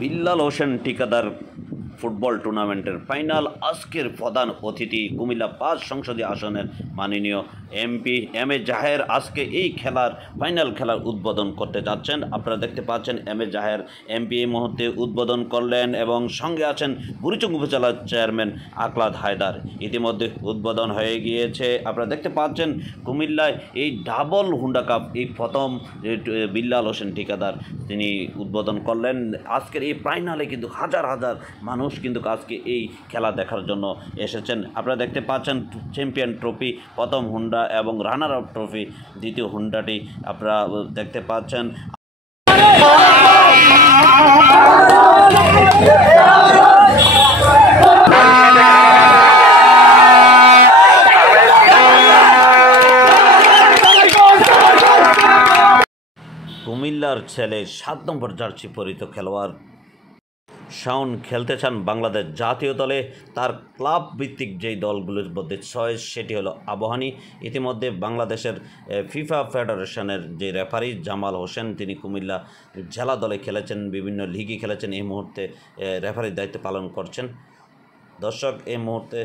বিল্লাল হোসেন ঠিকাদার ফুটবল টুর্নামেন্টের ফাইনাল আজকের প্রধান অতিথি কুমিল্লা ৫ সংসদীয় আসনের মাননীয় এমপি এম এ জাহের আজকে এই খেলার ফাইনাল খেলার উদ্বোধন করতে যাচ্ছেন। আপনারা দেখতে পাচ্ছেন এম এ জাহের এমপি এই মুহূর্তে উদ্বোধন করলেন এবং সঙ্গে আছেন বুড়িচং উপজেলার চেয়ারম্যান আকলাদ হায়দার। ইতিমধ্যে উদ্বোধন হয়ে গিয়েছে। আপনারা দেখতে পাচ্ছেন কুমিল্লায় এই ডাবল হুন্ডা কাপ এই প্রথম বিল্লাল হোসেন ঠিকাদার তিনি উদ্বোধন করলেন। আজকের এই ফাইনালে কিন্তু হাজার হাজার মানুষ কিন্তু আজকে এই খেলা দেখার জন্য এসেছেন। আপনারা দেখতে পাচ্ছেন চ্যাম্পিয়ন ট্রফি প্রথম হুন্ডা এবং রানার আপ ট্রফি দ্বিতীয় হুন্ডাটি আপনারা দেখতে পাচ্ছেন। কুমিল্লার ছেলে ৭ নম্বর জার্সি পরিহিত খেলোয়াড় শাওন খেলতে চান বাংলাদেশ জাতীয় দলে। তার ক্লাব ভিত্তিক যেই দলগুলোর মধ্যে চয়েস সেটি হলো আবাহনী। ইতিমধ্যে বাংলাদেশের ফিফা ফেডারেশনের যে রেফারি জামাল হোসেন তিনি কুমিল্লা জেলা দলে খেলেছেন, বিভিন্ন লিগে খেলেছেন, এই মুহূর্তে রেফারির দায়িত্ব পালন করছেন। দর্শক এই মুহূর্তে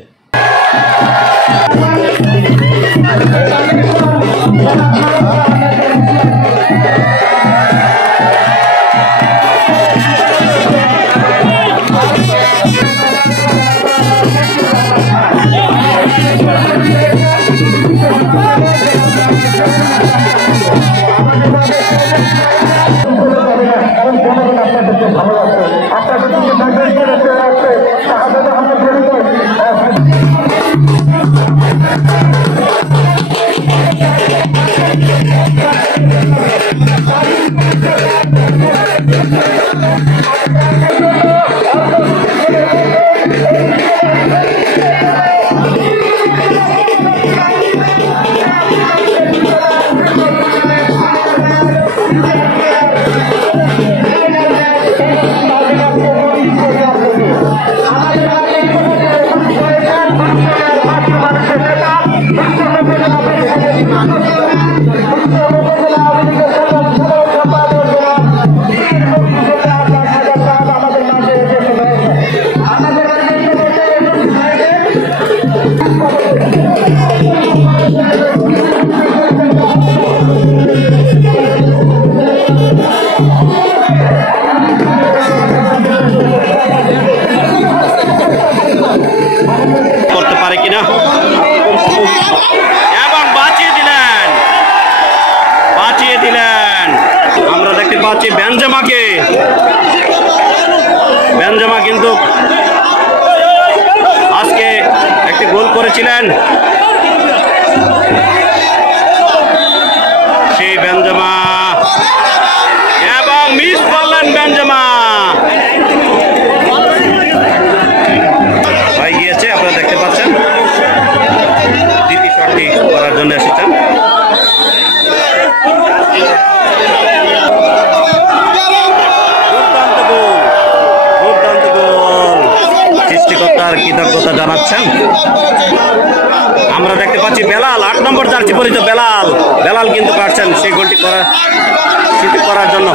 করতে পারে কিনা এবং বাঁচিয়ে দিলেন। আমরা দেখতে পাচ্ছি বেনজেমা কিন্তু আজকে একটি গোল করেছিলেন। সেই বেনজেমা এবং মিস করলেন বেনজেমা হয়ে গিয়েছে। আপনারা দেখতে পাচ্ছেন দ্বিতীয় শটটি করার জন্য এসেছেন। দুর্দান্ত গোল, সৃষ্টিকর্তার কৃতজ্ঞতা জানাচ্ছেন। আমরা দেখতে পাচ্ছি বেলাল ৮ নম্বর জার্সি পরিহিত বেলাল কিন্তু কাটছেন সেই গোলটি করার জন্য।